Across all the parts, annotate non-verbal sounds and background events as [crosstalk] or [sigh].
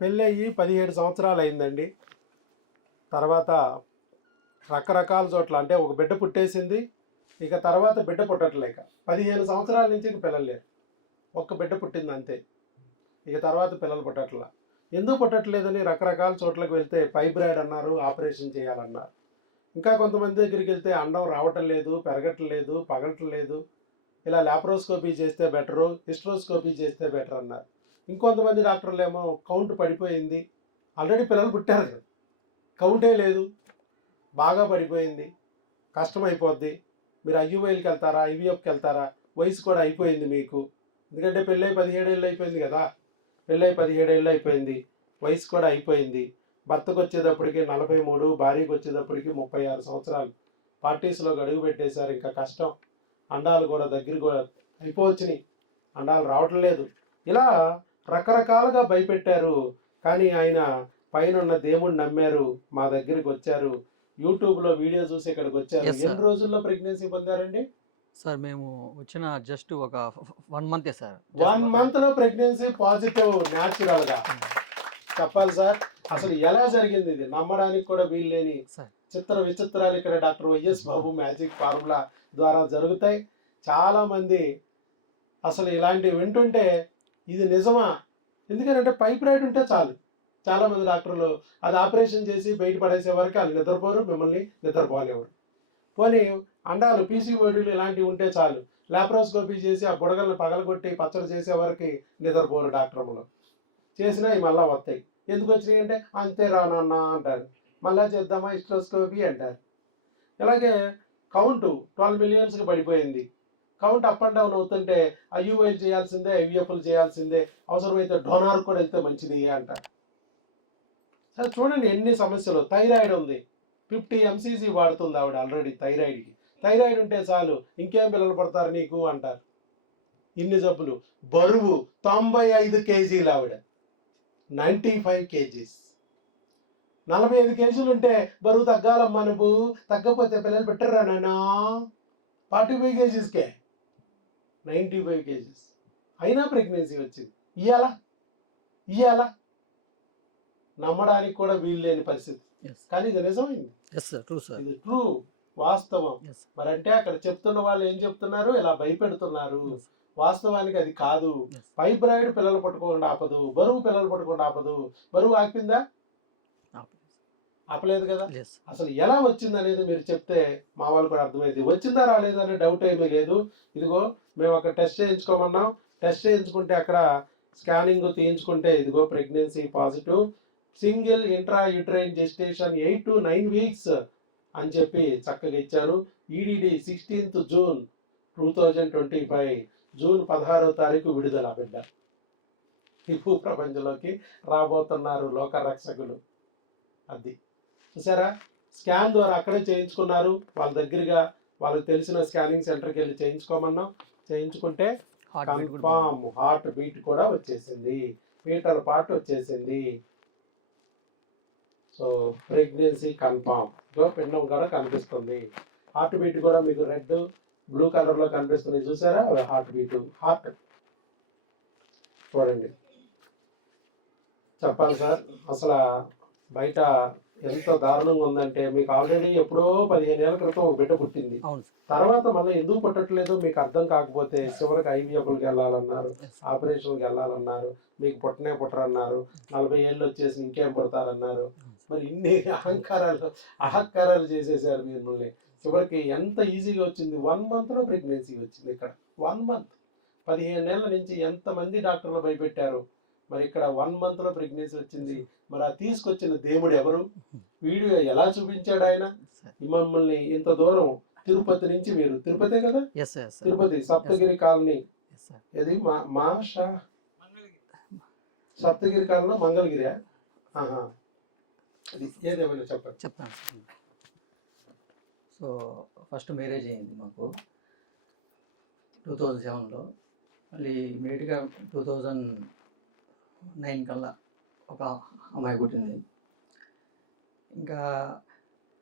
పెళ్ళయ్యి పదిహేడు సంవత్సరాలు అయిందండి తర్వాత రకరకాల చోట్ల అంటే ఒక బిడ్డ పుట్టేసింది. ఇక తర్వాత బిడ్డ పుట్టట్లేక పదిహేను సంవత్సరాల నుంచి ఇక పిల్లలు లేరు. ఒక్క బిడ్డ పుట్టింది అంతే. ఇక తర్వాత పిల్లలు పుట్టట్లా. ఎందుకు పుట్టట్లేదని రకరకాల చోట్లకు వెళ్తే ఫైబ్రాయిడ్ అన్నారు ఆపరేషన్ చేయాలన్నారు. ఇంకా కొంతమంది దగ్గరికి వెళ్తే అండం రావటం లేదు పెరగట్లేదు పగలటం లేదు. ఇలా లాప్రోస్కోపీ చేస్తే బెటరు హిస్ట్రోస్కోపీ చేస్తే బెటర్ అన్నారు. ఇంకొంతమంది డాక్టర్లు ఏమో కౌంట్ పడిపోయింది. ఆల్రెడీ పిల్లలు పుట్టారు కదా. కౌంటే లేదు. బాగా పడిపోయింది. కష్టమైపోద్ది. మీరు ఐయువైల్కి వెళ్తారా? ఐవీఎఫ్కి వెళ్తారా? వయసు కూడా అయిపోయింది మీకు. ఎందుకంటే పెళ్ళై పదిహేడేళ్ళు అయిపోయింది కదా. పెళ్ళై పదిహేడేళ్ళు అయిపోయింది. వయసు కూడా అయిపోయింది. భర్తకు వచ్చేటప్పటికి నలభై మూడు భార్యకు వచ్చేటప్పటికి ముప్పై ఆరు సంవత్సరాలు. పార్టీస్లో గడుగు పెట్టేశారు. ఇంకా కష్టం. అండాలు కూడా దగ్గర కూడా అయిపోవచ్చినాయి. అండాలు రావటం లేదు. ఇలా రకరకాలుగా భయపెట్టారు. కానీ ఆయన పైన ఉన్న దేవుణ్ణి నమ్మారు మా దగ్గరికి వచ్చారు. యూట్యూబ్లో వీడియో చూసి ఇక్కడికి వచ్చారు. ఎన్ని రోజుల్లో ప్రెగ్నెన్సీ పొందారండి? సార్ మేము వచ్చిన జస్ట్ ఒక వన్ మంతే సార్. వన్ మంత్లో ప్రెగ్నెన్సీ పాజిటివ్ న్యాచురల్గా చెప్పాలి సార్. అసలు ఎలా జరిగింది ఇది? నమ్మడానికి కూడా వీలు లేని సార్. చిత్ర విచిత్రాలు ఇక్కడ doctor Y S Babu magic formula ద్వారా జరుగుతాయి. చాలా మంది అసలు ఇలాంటివి వింటుంటే ఇది నిజమా? ఎందుకంటే పైప్ రైడ్ ఉంటే చాలు. చాలామంది డాక్టర్లు అది ఆపరేషన్ చేసి బయటపడేసే వరకు వాళ్ళు నిద్రపోరు మిమ్మల్ని నిద్రపోలేవారు పోనీ అండాలు పీసీఓడీలు ఇలాంటివి ఉంటే చాలు. లాప్రోస్కోపీ చేసి ఆ బుడగలను పగలగొట్టి పచ్చడి చేసే వరకు నిద్రపోరు డాక్టర్లు. చేసినా ఇవి మళ్ళీ వస్తాయి. ఎందుకు వచ్చినాయి అంటే అంతే రానన్నా అంటారు. మళ్ళా చేద్దామా హిస్ట్రోస్కోపీ అంటారు. ఇలాగే కౌంటు ట్వెల్వ్ మిలియన్స్కి పడిపోయింది. కౌంట్ అప్ అండ్ డౌన్ అవుతుంటే ఐయుఐలు చేయాల్సిందే ఐవిఎఫ్లు చేయాల్సిందే అవసరమైతే డోనార్ కూడా వెళ్తే మంచిది అంట సరే చూడండి ఎన్ని సమస్యలు. థైరాయిడ్ ఉంది. ఫిఫ్టీ ఎంసీసీ వాడుతుంది ఆవిడ ఆల్రెడీ థైరాయిడ్కి. థైరాయిడ్ ఉంటే చాలు ఇంకేం పిల్లలు పడతారు నీకు అంటారు. ఇన్ని జబ్బులు. బరువు తొంభై ఐదు కేజీలు ఆవిడ. Ninety five kgs. నలభై ఐదు కేజీలు ఉంటే బరువు తగ్గాలమ్మా నువ్వు. తగ్గకపోతే పిల్లలు పెట్టరా నాయనా? Forty five కేజీస్కే. Ninety five kgs. అయినా ప్రెగ్నెన్సీ వచ్చింది. ఇయ్యాలా? ఇయ్యాలా? నమ్మడానికి కూడా వీలు లేని పరిస్థితి. కానీ ఇది నిజమైంది. ఇది ట్రూ వాస్తవం. మరి అంటే అక్కడ చెప్తున్న వాళ్ళు ఏం చెప్తున్నారు? ఇలా భయపెడుతున్నారు. వాస్తవానికి అది కాదు. ఫైబ్రాయిడ్ పిల్లలు పట్టుకోకుండా ఆపదు. బరువు పిల్లలు పట్టుకోకుండా ఆపదు. బరువు ఆపిందా ఆపలేదు కదా? అసలు ఎలా వచ్చింది అనేది మీరు చెప్తే మా వాళ్ళు కూడా అర్థమైంది. వచ్చిందా రాలేదా అనే డౌట్ ఏమీ లేదు. ఇదిగో మేము అక్కడ టెస్ట్ చేయించుకోమన్నాం. టెస్ట్ చేయించుకుంటే అక్కడ స్కానింగ్ తీయించుకుంటే ఇదిగో pregnancy positive single intra uterine gestation eight to nine weeks అని చెప్పి చక్కగా ఇచ్చారు. EDD sixteenth June two thousand twenty five June పదహారో తారీఖు విడుదల బిడ్డ. హిపు ప్రపంచంలోకి రాబోతున్నారు లోక రక్షకులు. అది. చూసారా? స్కాన్ ద్వారా అక్కడే చేయించుకున్నారు. వాళ్ళ దగ్గరగా వాళ్ళకి తెలిసిన స్కానింగ్ సెంటర్కి వెళ్ళి చేయించుకోమన్నాం. చేయించుకుంటే కన్ఫామ్ హార్ట్ బీట్ కూడా వచ్చేసింది. మీటర్ పార్ట్ వచ్చేసింది. సో ప్రెగ్నెన్సీ కన్ఫామ్ సో పిండం కూడా కనిపిస్తుంది. హార్ట్ బీట్ కూడా మీకు రెడ్ బ్లూ కలర్లో కనిపిస్తుంది. చూసారా? అవి హార్ట్ బీట్ హార్ట్ చూడండి. చెప్పాలి సార్. అసలు బయట ఎంత దారుణంగా ఉందంటే మీకు ఆల్రెడీ ఎప్పుడో పదిహేను ఏళ్ళ క్రితం ఒక బిడ్డ పుట్టింది. తర్వాత మళ్ళీ ఎందుకు పుట్టట్లేదు? మీకు అర్థం కాకపోతే చివరికి ఐవీఎఫ్లకి వెళ్ళాలన్నారు ఆపరేషన్కి వెళ్ళాలన్నారు మీకు పుట్టనే పుట్టరన్నారు నలభై ఏళ్ళు వచ్చేసి ఇంకేం పుడతారన్నారు. మరి ఇన్ని అహంకారాలు అహంకారాలు చేసేసారు మిమ్మల్ని. చివరికి ఎంత ఈజీగా వచ్చింది? వన్ మంత్లో ప్రెగ్నెన్సీ వచ్చింది ఇక్కడ. వన్ మంత్ పదిహేను నెలల నుంచి ఎంతమంది డాక్టర్లు భయపెట్టారు? మరి ఇక్కడ వన్ మంత్లో ప్రెగ్నెన్సీ వచ్చింది. మరి ఆ తీసుకొచ్చిన దేవుడు ఎవరు? వీడియో ఎలా చూపించాడు ఆయన? మమ్మల్ని ఇంత దూరం తిరుపతి నుంచి మీరు. తిరుపతే కదా? తిరుపతి సప్తగిరి కాలనీ. ఇది మా మా షా సప్తగిరి కాలనీ మంగళగిరి అది ఏదేమైనా చెప్పండి. చెప్తాను సో ఫస్ట్ మ్యారేజ్ అయింది మాకు. టూ థౌజండ్ సెవెన్లో మళ్ళీ ఇమీడియట్గా టూ థౌజండ్ నైన్ కల్లా ఒక అమ్మాయి పుట్టింది. ఇంకా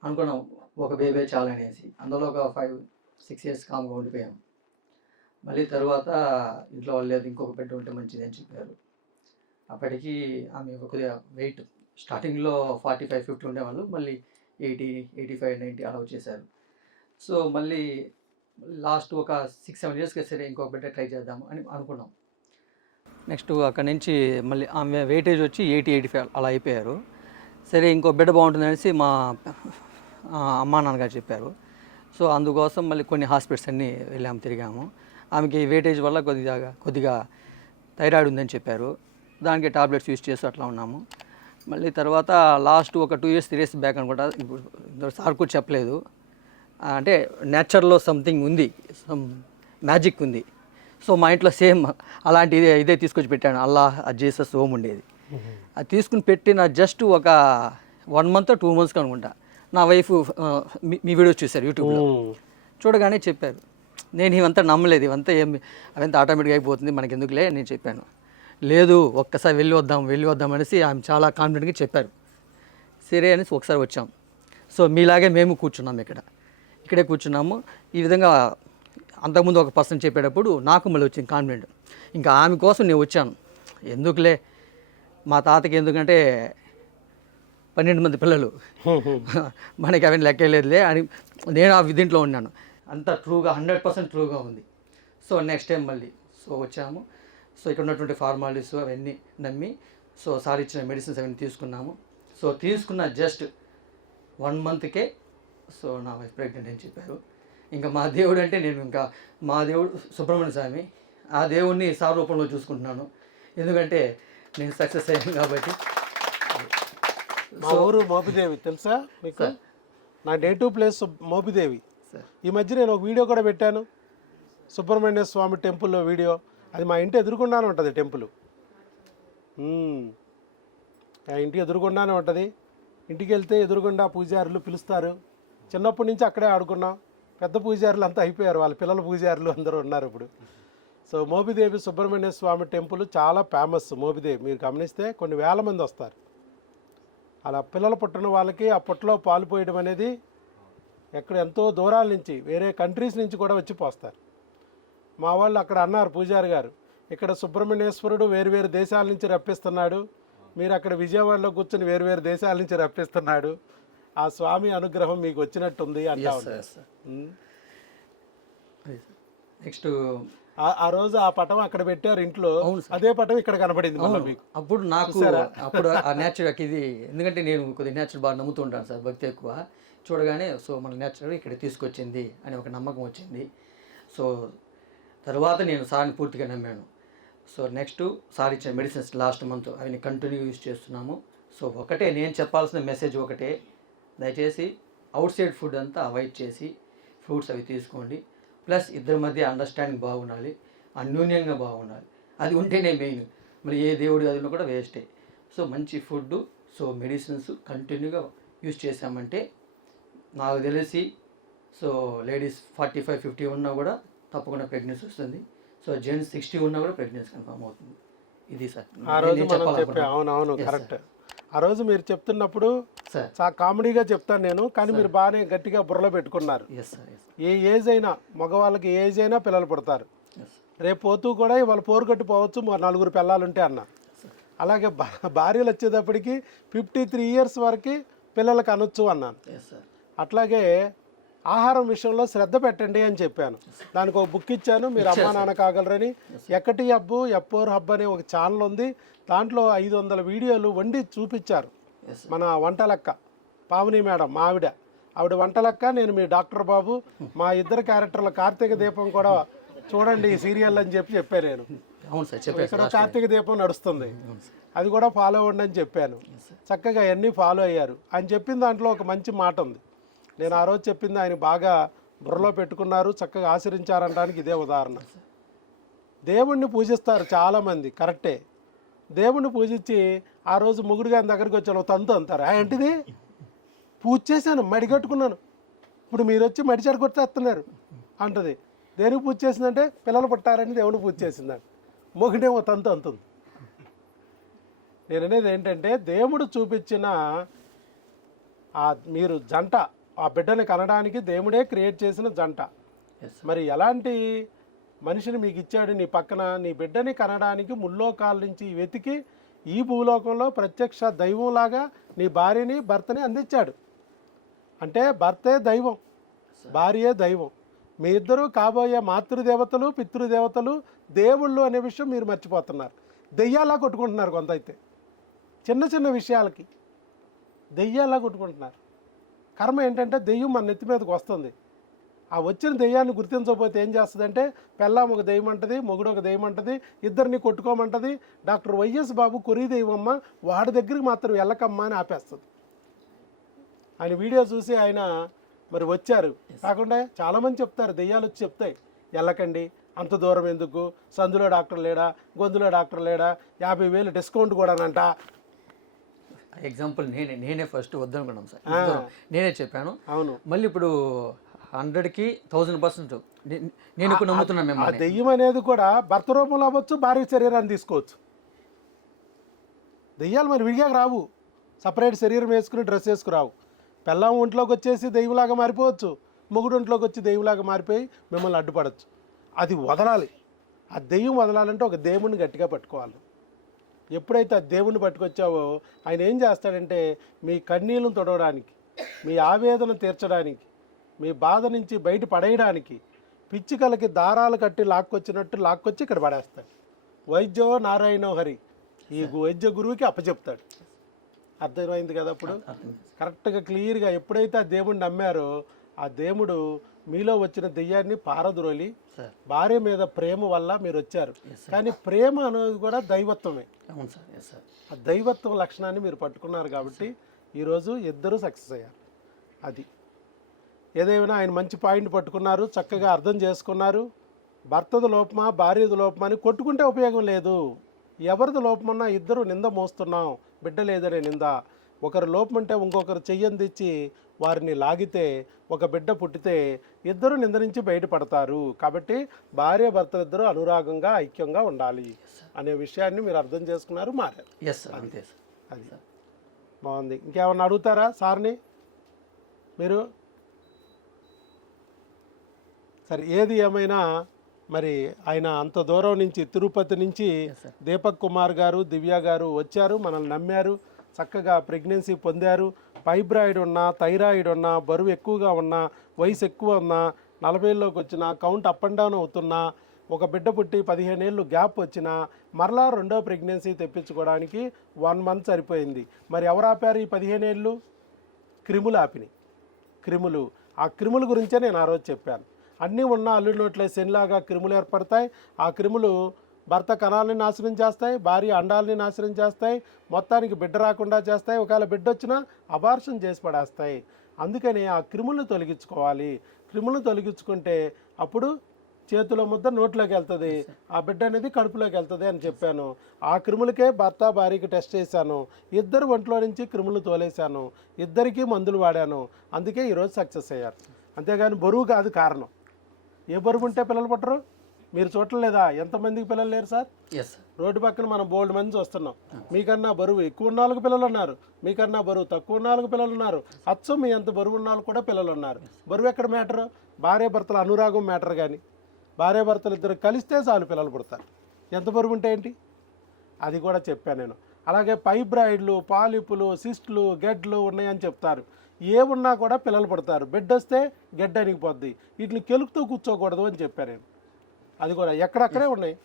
అనుకున్నాం ఒక బేబీ చాలు అనేసి అందులో ఒక ఫైవ్ సిక్స్ ఇయర్స్ కామ్గా ఉండిపోయాం. మళ్ళీ తర్వాత ఇంట్లో వాళ్ళు లేదు ఇంకొక బిడ్డ ఉంటే మంచిది అని చెప్పారు. అప్పటికి ఆమె కొద్దిగా వెయిట్ స్టార్టింగ్లో ఫార్టీ ఫైవ్ ఫిఫ్టీ ఉండేవాళ్ళు. మళ్ళీ ఎయిటీ ఎయిటీ ఫైవ్ నైంటీ అలా వచ్చేసారు. సో మళ్ళీ లాస్ట్ ఒక సిక్స్ సెవెన్ ఇయర్స్కి సరే ఇంకో బిడ్డ ట్రై చేద్దాము అని అనుకున్నాం. నెక్స్ట్ అక్కడ నుంచి మళ్ళీ ఆమె వెయిటేజ్ వచ్చి ఎయిటీ ఎయిటీ ఫైవ్ అలా అయిపోయారు. సరే ఇంకో బిడ్డ బాగుంటుంది అనేసి మా అమ్మా నాన్నగారు చెప్పారు. సో అందుకోసం మళ్ళీ కొన్ని హాస్పిటల్స్ అన్నీ వెళ్ళాము తిరిగాము. ఆమెకి వెయిటేజ్ వల్ల కొద్దిగా కొద్దిగా థైరాయిడ్ ఉందని చెప్పారు. దానికి టాబ్లెట్స్ యూస్ చేస్తూ అట్లా ఉన్నాము. మళ్ళీ తర్వాత లాస్ట్ ఒక two years three years back అనుకుంటా ఇప్పుడు సార్ కూడా చెప్పలేదు. అంటే నేచర్లో సంథింగ్ ఉంది సమ్ మ్యాజిక్ ఉంది. సో మా ఇంట్లో సేమ్ అలాంటి ఇదే ఇదే తీసుకొచ్చి పెట్టాను. అల్లా జీసస్ ఓం ఉండేది. అది తీసుకుని పెట్టిన జస్ట్ ఒక వన్ మంత్ టూ మంత్స్కి అనుకుంటా. నా వైఫ్ మీ మీ వీడియోస్ చూశారు యూట్యూబ్లో. చూడగానే చెప్పారు. నేను ఇవంతా నమ్మలేదు ఇవంతా ఏం అవంతా ఆటోమేటిక్గా అయిపోతుంది మనకి ఎందుకులే నేను చెప్పాను. లేదు ఒక్కసారి వెళ్ళి వద్దాం వెళ్ళి వద్దాం అనేసి ఆమె చాలా కాన్ఫిడెంట్గా చెప్పారు. సరే అనేసి ఒకసారి వచ్చాం. సో మీలాగే మేము కూర్చున్నాం ఇక్కడ. ఇక్కడే కూర్చున్నాము. ఈ విధంగా అంతకుముందు ఒక పర్సన్ చెప్పేటప్పుడు నాకు మళ్ళీ వచ్చింది కాన్ఫిడెంట్. ఇంకా ఆమె కోసం నేను వచ్చాను. ఎందుకులే? మా తాతకి ఎందుకంటే పన్నెండు మంది పిల్లలు. [laughs] మనకి అవన్నీ లెక్కలేదులే అని నేను ఆ దీంట్లో ఉన్నాను. అంత ట్రూగా హండ్రెడ్ పర్సెంట్ ట్రూగా ఉంది. సో నెక్స్ట్ టైం మళ్ళీ. సో వచ్చాము. సో ఇక్కడ ఉన్నటువంటి ఫార్మాలిటీస్ అవన్నీ నమ్మి సో సార్ ఇచ్చిన మెడిసిన్స్ అవన్నీ తీసుకున్నాము. సో తీసుకున్న జస్ట్ వన్ మంత్కే సో నా వైఫ్ ప్రెగ్నెంట్ అని చెప్పారు. ఇంకా మా దేవుడు అంటే నేను ఇంకా మా దేవుడు సుబ్రహ్మణ్య స్వామి. ఆ దేవుణ్ణి సార్ రూపంలో చూసుకుంటున్నాను. ఎందుకంటే నేను సక్సెస్ అయ్యాను కాబట్టి. మా ఊరు మోపిదేవి తెలుసా మీకు? నా నేటివ్ ప్లేస్ మోపిదేవి. సార్. ఈ మధ్య నేను ఒక వీడియో కూడా పెట్టాను. సుబ్రహ్మణ్య స్వామి టెంపుల్లో వీడియో. అది మా ఇంటి ఎదురుకుండానే ఉంటుంది టెంపుల్. ఆ ఇంటి ఎదురుగుండానే ఉంటుంది. ఇంటికి వెళ్తే ఎదురుగుండా పూజారులు పిలుస్తారు. చిన్నప్పటి నుంచి అక్కడే ఆడుకున్నాం. పెద్ద పూజారులు అంతా అయిపోయారు. వాళ్ళ పిల్లల పూజారులు అందరూ ఉన్నారు ఇప్పుడు. సో మోబిదేవి సుబ్రహ్మణ్య స్వామి టెంపుల్ చాలా ఫేమస్ మోబిదేవి మీరు గమనిస్తే కొన్ని వేల మంది వస్తారు. అలా పిల్లలు పుట్టిన వాళ్ళకి ఆ పుట్టలో పాలు పోయడం అనేది ఎక్కడ ఎంతో దూరాల నుంచి వేరే కంట్రీస్ నుంచి కూడా వచ్చి పోస్తారు. మా వాళ్ళు అక్కడ అన్నారు పూజారి గారు ఇక్కడ సుబ్రహ్మణ్యేశ్వరుడు వేరు వేరు దేశాల నుంచి రప్పిస్తున్నాడు. మీరు అక్కడ విజయవాడలో కూర్చుని వేరు వేరు దేశాల నుంచి రప్పిస్తున్నాడు. ఆ స్వామి అనుగ్రహం మీకు వచ్చినట్టుంది అంటా. నెక్స్ట్ ఆ- ఆ రోజు ఆ పటం అక్కడ పెట్టారు ఇంట్లో. అదే పటం ఇక్కడ మీకు. అప్పుడు నాకు అప్పుడు ఆ నేచురల్ ఇది ఎందుకంటే నేను కొద్దిగా నేచురల్ బాగా నమ్ముతూ ఉంటాను సార్ భక్తి ఎక్కువ. చూడగానే సో మన నేచురల్ ఇక్కడ తీసుకొచ్చింది అని ఒక నమ్మకం వచ్చింది. సో తర్వాత నేను సార్ని పూర్తిగా నమ్మాను. సో నెక్స్ట్ సార్ ఇచ్చిన మెడిసిన్స్ లాస్ట్ మంత్ అవి కంటిన్యూ యూజ్ చేస్తున్నాము. సో ఒకటే నేను చెప్పాల్సిన మెసేజ్ ఒకటే. దయచేసి అవుట్ సైడ్ ఫుడ్ అంతా అవాయిడ్ చేసి ఫ్రూట్స్ అవి తీసుకోండి. ప్లస్ ఇద్దరి మధ్య అండర్స్టాండింగ్ బాగుండాలి. అన్యోన్యంగా బాగుండాలి. అది ఉంటేనే మెయిన్ మరి ఏ దేవుడి అది కూడా వేస్టే సో మంచి ఫుడ్ సో మెడిసిన్స్ కంటిన్యూగా యూజ్ చేసామంటే నాకు తెలిసి so ladies forty five fifty ఉన్నా కూడా తప్పకుండా ప్రెగ్నెన్సీ వస్తుంది. సో జెంట్స్ సిక్స్టీ ఉన్నా కూడా ప్రెగ్నెన్సీ కన్ఫర్మ్ అవుతుంది. ఇది సార్. అవునవును కరెక్ట్ ఆ రోజు మీరు చెప్తున్నప్పుడు చాలా కామెడీగా చెప్తాను నేను కానీ మీరు బాగానే గట్టిగా బుర్రలో పెట్టుకున్నారు. ఏ ఏజ్ అయినా మగవాళ్ళకి ఏజ్ అయినా పిల్లలు పుడతారు. రేపు పోతూ కూడా వాళ్ళు పోరు కట్టి పోవచ్చు మరి నలుగురు పిల్లలు ఉంటే అన్న అలాగే భార్యలు వచ్చేటప్పటికి ఫిఫ్టీ త్రీ ఇయర్స్ వరకు పిల్లలకు అనొచ్చు అన్నాను. అట్లాగే ఆహారం విషయంలో శ్రద్ధ పెట్టండి అని చెప్పాను. దానికి ఒక బుక్ ఇచ్చాను మీరు అమ్మా నాన్న కాగలరని. ఎక్కటి హబ్బు ఎప్పోర్ హబ్ అనే ఒక ఛానల్ ఉంది. దాంట్లో ఐదు వందల వీడియోలు వండి చూపించారు. మన వంటలక్క పావని మేడం మా ఆవిడ ఆవిడ వంటలక్క నేను మీ డాక్టర్ బాబు. మా ఇద్దరు క్యారెక్టర్ల కార్తీక దీపం కూడా చూడండి ఈ సీరియల్ అని చెప్పి చెప్పాను నేను. అవును సార్ చెప్పారు ఇక్కడ కార్తీక దీపం నడుస్తుంది. సార్. అది కూడా ఫాలో అవ్వండి అని చెప్పాను. చక్కగా అన్నీ ఫాలో అయ్యారు. ఆయన చెప్పిన దాంట్లో ఒక మంచి మాట ఉంది. నేను ఆ రోజు చెప్పింది ఆయన బాగా బుర్రలో పెట్టుకున్నారు చక్కగా ఆచరించారనడానికి ఇదే ఉదాహరణ. దేవుణ్ణి పూజిస్తారు చాలామంది కరెక్టే. దేవుణ్ణి పూజించి ఆ రోజు ముగుడు గారి దగ్గరికి వచ్చి తంతు అంటారు? ఏంటిది? పూజ చేశాను మడిగట్టుకున్నాను ఇప్పుడు మీరు వచ్చి మడి చెడు కొట్టేస్తున్నారు అంటది. దేనికి పూజ చేసిందంటే పిల్లలు పుట్టారని దేవుని పూజ చేసిందంట. మొగుడేమో తంతు అంతుంది నేను అనేది ఏంటంటే దేవుడు చూపించిన ఆ మీరు జంట ఆ బిడ్డని కనడానికి దేవుడే క్రియేట్ చేసిన జంట. మరి ఎలాంటి మనిషిని మీకు ఇచ్చాడు నీ పక్కన నీ బిడ్డని కనడానికి ముల్లోకాల నుంచి వెతికి ఈ భూలోకంలో ప్రత్యక్ష దైవంలాగా నీ భార్యని భర్తని అందించాడు. అంటే భర్తే దైవం భార్యే దైవం. మీ ఇద్దరు కాబోయే మాతృదేవతలు పితృదేవతలు దేవుళ్ళు అనే విషయం మీరు మర్చిపోతున్నారు. దెయ్యాలా కొట్టుకుంటున్నారు కొంత అయితే చిన్న చిన్న విషయాలకి దెయ్యాలా కొట్టుకుంటున్నారు. కర్మ ఏంటంటే దెయ్యం మన నెత్తి మీదకి వస్తుంది. ఆ వచ్చిన దెయ్యాన్ని గుర్తించకపోతే ఏం చేస్తుందంటే పెళ్ళాం ఒక దెయ్యం అంటది మొగుడు ఒక దెయ్యం అంటది ఇద్దరిని కొట్టుకోమంటది. డాక్టర్ వైఎస్ బాబు కొరి దెయ్యమమ్మ వాడి దగ్గరికి మాత్రం వెళ్ళకమ్మా అని ఆపేస్తుంది. ఆయన వీడియో చూసి ఆయన మరి వచ్చారు. కాకుండా చాలామంది చెప్తారు దెయ్యాలు వచ్చి చెప్తాయి వెళ్ళకండి అంత దూరం ఎందుకు సందులో డాక్టర్ లేడా గొంతులో డాక్టర్ లేడా యాభై వేలు డిస్కౌంట్ కూడానంట ఎగ్జాంపుల్ నేనే నేనే ఫస్ట్ వద్దనుకున్నాం సార్. నేనే చెప్పాను. అవును. మళ్ళీ ఇప్పుడు హండ్రెడ్కి థౌజండ్ పర్సెంట్ నేను ఇప్పుడు నమ్ముతున్నాను ఆ మిమ్మల్ని. దెయ్యం అనేది కూడా భర్త రూపంలో అవ్వచ్చు భార్య శరీరాన్ని తీసుకోవచ్చు. దెయ్యాలు మరి విడిగా రావు. సపరేట్ శరీరం వేసుకుని డ్రెస్ వేసుకురావు. పెళ్ళాం ఒంట్లోకి వచ్చేసి దెయ్యంలాగా మారిపోవచ్చు. మొగుడు ఒంట్లోకి వచ్చి దెయ్యంలాగా మారిపోయి మిమ్మల్ని అడ్డుపడచ్చు. అది వదలాలి. ఆ దెయ్యం వదలాలంటే ఒక దేవుణ్ణి గట్టిగా పట్టుకోవాలి. ఎప్పుడైతే ఆ దేవుణ్ణి పట్టుకొచ్చావో ఆయన ఏం చేస్తాడంటే మీ కన్నీళ్ళను తొడవడానికి మీ ఆవేదన తీర్చడానికి మీ బాధ నుంచి బయట పడేయడానికి పిచ్చికలకి దారాలు కట్టి లాక్కొచ్చినట్టు లాక్కొచ్చి ఇక్కడ పడేస్తాడు. వైద్యో నారాయణో హరి. ఈ వైద్య గురువుకి అప్పచెప్తాడు. అర్థమైంది కదా అప్పుడు? కరెక్ట్గా క్లియర్గా ఎప్పుడైతే ఆ దేవుడిని నమ్మారో ఆ దేవుడు మీలో వచ్చిన దెయ్యాన్ని పారద్రోలి భార్య మీద ప్రేమ వల్ల మీరు వచ్చారు. కానీ ప్రేమ అనేది కూడా దైవత్వమే. అవును సార్. సార్ ఆ దైవత్వం లక్షణాన్ని మీరు పట్టుకున్నారు కాబట్టి ఈరోజు ఇద్దరు సక్సెస్ అయ్యారు. అది. ఏదేమైనా ఆయన మంచి పాయింట్ పట్టుకున్నారు చక్కగా అర్థం చేసుకున్నారు. భర్తది లోపమా భార్యది లోపమా అని కొట్టుకుంటే ఉపయోగం లేదు. ఎవరిది లోపమన్నా ఇద్దరు నింద మోస్తున్నాం బిడ్డ లేదనే నింద. ఒకరు లోపం అంటే ఇంకొకరు చెయ్యందిచ్చి వారిని లాగితే ఒక బిడ్డ పుట్టితే ఇద్దరు నింద నుంచి బయటపడతారు. కాబట్టి భార్య భర్తలిద్దరూ అనురాగంగా ఐక్యంగా ఉండాలి అనే విషయాన్ని మీరు అర్థం చేసుకున్నారు మారారు. ఎస్ సార్ అంతే సార్ అది. బాగుంది. ఇంకేమన్నా అడుగుతారా సార్ని? మీరు? సరే ఏది ఏమైనా మరి ఆయన అంత దూరం నుంచి తిరుపతి నుంచి దీపక్ కుమార్ గారు దివ్య గారు వచ్చారు మనల్ని నమ్మారు చక్కగా ప్రెగ్నెన్సీ పొందారు. ఫైబ్రాయిడ్ ఉన్నా థైరాయిడ్ ఉన్నా బరువు ఎక్కువగా ఉన్నా వయసు ఎక్కువ ఉన్నా నలభైలోకి వచ్చిన కౌంట్ అప్ అండ్ డౌన్ అవుతున్నా ఒక బిడ్డ పుట్టి పదిహేను ఏళ్ళు గ్యాప్ వచ్చినా మరలా రెండో ప్రెగ్నెన్సీ తెప్పించుకోవడానికి వన్ మంత్ సరిపోయింది. మరి ఎవరు ఆపారు ఈ పదిహేను ఏళ్ళు క్రిములు ఆపినాయి. క్రిములు. ఆ క్రిముల గురించే నేను ఆ రోజు చెప్పాను. అన్నీ ఉన్న అల్లుడి నోట్లే శనిలాగా క్రిములు ఏర్పడతాయి. ఆ క్రిములు భర్త కణాలని నాశనం చేస్తాయి భార్య అండాలని నాశనం చేస్తాయి మొత్తానికి బిడ్డ రాకుండా చేస్తాయి ఒకవేళ బిడ్డ వచ్చినా అబార్షన్ చేసి పడేస్తాయి. అందుకని ఆ క్రిములను తొలగించుకోవాలి. క్రిములను తొలగించుకుంటే అప్పుడు చేతిలో ముద్ద నోట్లోకి వెళ్తుంది. ఆ బిడ్డ అనేది కడుపులోకి వెళ్తుంది అని చెప్పాను. ఆ క్రిములకే భర్త భార్యకి టెస్ట్ చేశాను. ఇద్దరు ఒంట్లో నుంచి క్రిములు తోలేశాను. ఇద్దరికీ మందులు వాడాను. అందుకే ఈరోజు సక్సెస్ అయ్యారు. అంతేగాని బరువు కాదు కారణం. ఏ బరువు ఉంటే పిల్లలు పుట్టరు. మీరు చూడలేదా ఎంతమందికి పిల్లలు లేరు సార్? రోడ్డు పక్కన మనం బోల్డ్ మంది చూస్తున్నాం. మీకన్నా బరువు ఎక్కువ ఉన్న వాళ్ళకి పిల్లలు ఉన్నారు. మీకన్నా బరువు తక్కువ ఉన్న వాళ్ళకి పిల్లలు ఉన్నారు. అచ్చం మీ అంత బరువు ఉన్న వాళ్ళు కూడా పిల్లలు ఉన్నారు. బరువు ఎక్కడ మ్యాటర్ భార్య భర్తల అనురాగం మ్యాటర్ కానీ భార్య భర్తలు ఇద్దరు కలిస్తే చాలు పిల్లలు పుడతారు. ఎంత బరువు ఉంటే ఏంటి? అది కూడా చెప్పాను నేను. అలాగే పైబ్రాయిడ్లు పాలిపులు సిస్టులు గెడ్లు ఉన్నాయని చెప్తారు. ఏ ఉన్నా కూడా పిల్లలు పుడతారు. బెడ్ వస్తే గెడ్డ అనిగిపోద్ది. వీటిని కెలుకుతూ కూర్చోకూడదు అని చెప్పాను నేను. అది కూడా ఎక్కడక్కడే ఉన్నాయి.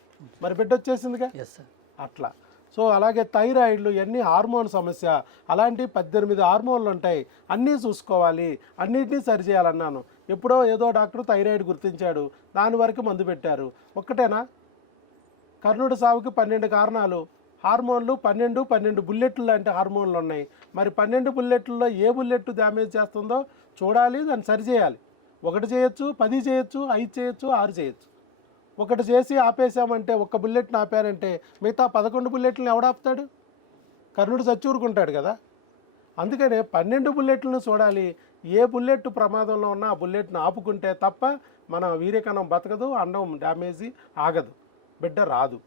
మరి బిడ్డ వచ్చేసిందిగా? ఎస్ అట్లా. సో అలాగే థైరాయిడ్లు ఇవన్నీ హార్మోన్ సమస్య అలాంటి పద్దెనిమిది హార్మోన్లు ఉంటాయి. అన్నీ చూసుకోవాలి. అన్నిటినీ సరి చేయాలన్నాను. ఎప్పుడో ఏదో డాక్టర్ థైరాయిడ్ గుర్తించాడు. దాని వరకు మందు పెట్టారు. ఒక్కటేనా? కర్ణుడి సావుకి పన్నెండు కారణాలు. హార్మోన్లు పన్నెండు పన్నెండు బుల్లెట్లు లాంటి హార్మోన్లు ఉన్నాయి. మరి పన్నెండు బుల్లెట్లలో ఏ బుల్లెట్ డ్యామేజ్ చేస్తుందో చూడాలి దాన్ని సరి చేయాలి. ఒకటి చేయొచ్చు పది చేయొచ్చు ఐదు చేయొచ్చు ఆరు చేయొచ్చు. ఒకటి చేసి ఆపేసామంటే ఒక్క బుల్లెట్ని ఆపారంటే మిగతా పదకొండు బుల్లెట్లను ఎవడాపుతాడు కర్ణుడు చచ్చూరుకుంటాడు కదా. అందుకనే పన్నెండు బుల్లెట్లను చూడాలి. ఏ బుల్లెట్ ప్రమాదంలో ఉన్నా ఆ బుల్లెట్ను ఆపుకుంటే తప్ప మన వీర్యకణం బతకదు అండం డ్యామేజీ ఆగదు. బిడ్డ రాదు.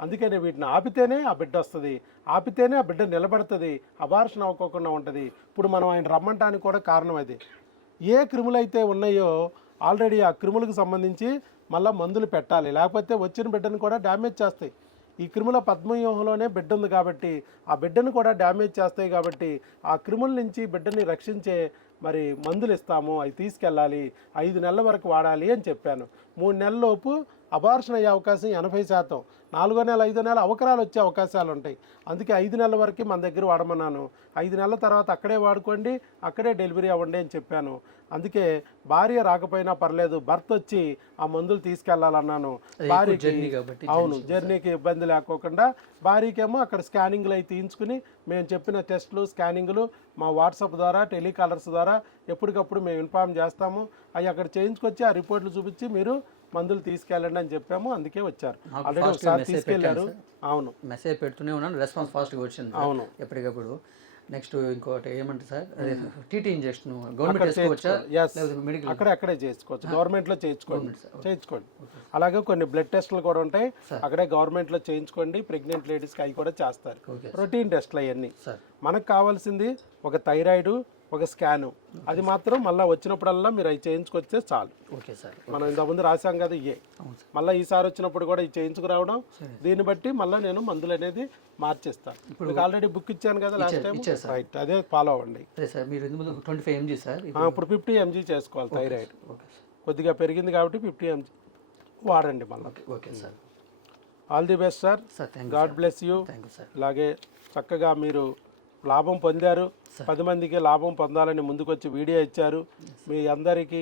అందుకనే వీటిని ఆపితేనే ఆ బిడ్డ వస్తుంది. ఆపితేనే ఆ బిడ్డ నిలబడుతుంది. అబార్షన్ అవ్వకోకుండా ఉంటుంది. ఇప్పుడు మనం ఆయన రమ్మంటానికి కూడా కారణం అది. ఏ క్రిములు అయితే ఉన్నాయో ఆల్రెడీ ఆ క్రిములకు సంబంధించి మళ్ళీ మందులు పెట్టాలి. లేకపోతే వచ్చిన బిడ్డను కూడా డ్యామేజ్ చేస్తాయి. ఈ క్రిముల పద్మవ్యూహంలోనే బిడ్డ ఉంది కాబట్టి ఆ బిడ్డను కూడా డ్యామేజ్ చేస్తాయి కాబట్టి ఆ క్రిముల నుంచి బిడ్డని రక్షించే మరి మందులు ఇస్తాము. అవి తీసుకెళ్ళాలి. ఐదు నెలల వరకు వాడాలి అని చెప్పాను. మూడు నెలలలోపు అబార్షన్ అయ్యే అవకాశం ఎనభై శాతం. నాలుగో నెల ఐదో నెల అవకరాలు వచ్చే అవకాశాలు ఉంటాయి. అందుకే ఐదు నెలల వరకు మన దగ్గర వాడమన్నాను. ఐదు నెలల తర్వాత అక్కడే వాడుకోండి అక్కడే డెలివరీ అవ్వండి అని చెప్పాను. అందుకే భార్య రాకపోయినా పర్లేదు భర్త వచ్చి ఆ మందులు తీసుకెళ్ళాలన్నాను. భార్యకి అవును జర్నీకి ఇబ్బంది లేకోకుండా భార్యకేమో అక్కడ స్కానింగ్లు అవి తీయించుకుని మేము చెప్పిన టెస్టులు స్కానింగ్లు మా వాట్సాప్ ద్వారా టెలికాలర్స్ ద్వారా ఎప్పటికప్పుడు మేము ఇన్ఫామ్ చేస్తాము. అవి అక్కడ చేయించుకొచ్చి ఆ రిపోర్ట్లు చూపించి మీరు మందులు తీసుకెళ్ళండి అని చెప్పాము అందుకే వచ్చారు. ఆల్రెడీ ఒకసారి పెట్టాను అవును. మెసేజ్ పెడుతూనే ఉన్నాను రెస్పాన్స్ ఫాస్ట్గా వచ్చింది అవును. ఎప్పటికప్పుడు. నెక్స్ట్ ఇంకోటి ఏమంటారు సార్ టీటీ ఇంజెక్షన్ గవర్నమెంట్ అక్కడే అక్కడే చేయించుకోవచ్చు. గవర్నమెంట్లో చేయించుకోండి. చేయించుకోండి. అలాగే కొన్ని బ్లడ్ టెస్టులు కూడా ఉంటాయి. అక్కడే గవర్నమెంట్లో చేయించుకోండి. ప్రెగ్నెంట్ లేడీస్కి అవి కూడా చేస్తారు. ఓకే రొటీన్ టెస్ట్లు అవన్నీ. మనకు కావాల్సింది ఒక థైరాయిడ్ ఒక స్కాను. అది మాత్రం మళ్ళీ వచ్చినప్పుడల్లా మీరు అవి చేయించుకొస్తే చాలు. Okay sir. మనం ఇంతకుముందు రాసాం కదా సార్. మళ్ళీ ఈసారి వచ్చినప్పుడు కూడా ఇది చేయించుకురావడం దీన్ని బట్టి మళ్ళీ నేను మందులు అనేది మార్చేస్తాను. ఇప్పుడు ఆల్రెడీ బుక్ ఇచ్చాను కదా లాస్ట్ టైం. రైట్ అదే ఫాలో అవ్వండి. సార్ మీరు ట్వంటీ ఫైవ్ ఎంజీ సార్. ఇప్పుడు ఫిఫ్టీ ఎంజీ చేసుకోవాలి థైరాయిడ్ కొద్దిగా పెరిగింది కాబట్టి ఫిఫ్టీ ఎంజీ వాడండి మళ్ళీ. Okay sir. All the best sir God bless you ఇలాగే చక్కగా మీరు లాభం పొందారు. పది మందికి లాభం పొందాలని ముందుకొచ్చి వీడియో ఇచ్చారు. మీ అందరికీ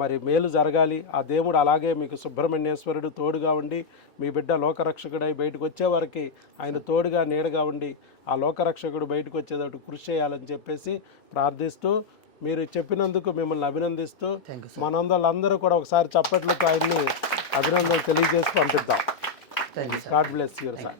మరి మేలు జరగాలి. ఆ దేవుడు అలాగే మీకు సుబ్రహ్మణ్యేశ్వరుడు తోడుగా ఉండి మీ బిడ్డ లోకరక్షకుడై బయటకు వచ్చే వరకు ఆయన తోడుగా నీడగా ఉండి ఆ లోకరక్షకుడు బయటకు వచ్చేటట్టు కృషి చేయాలని చెప్పేసి ప్రార్థిస్తూ మీరు చెప్పినందుకు మిమ్మల్ని అభినందిస్తూ యూ మనందరూ కూడా ఒకసారి చప్పట్లతో ఆయన్ని అభినందనలు తెలియజేసి పంపిద్దాం. You God bless your sir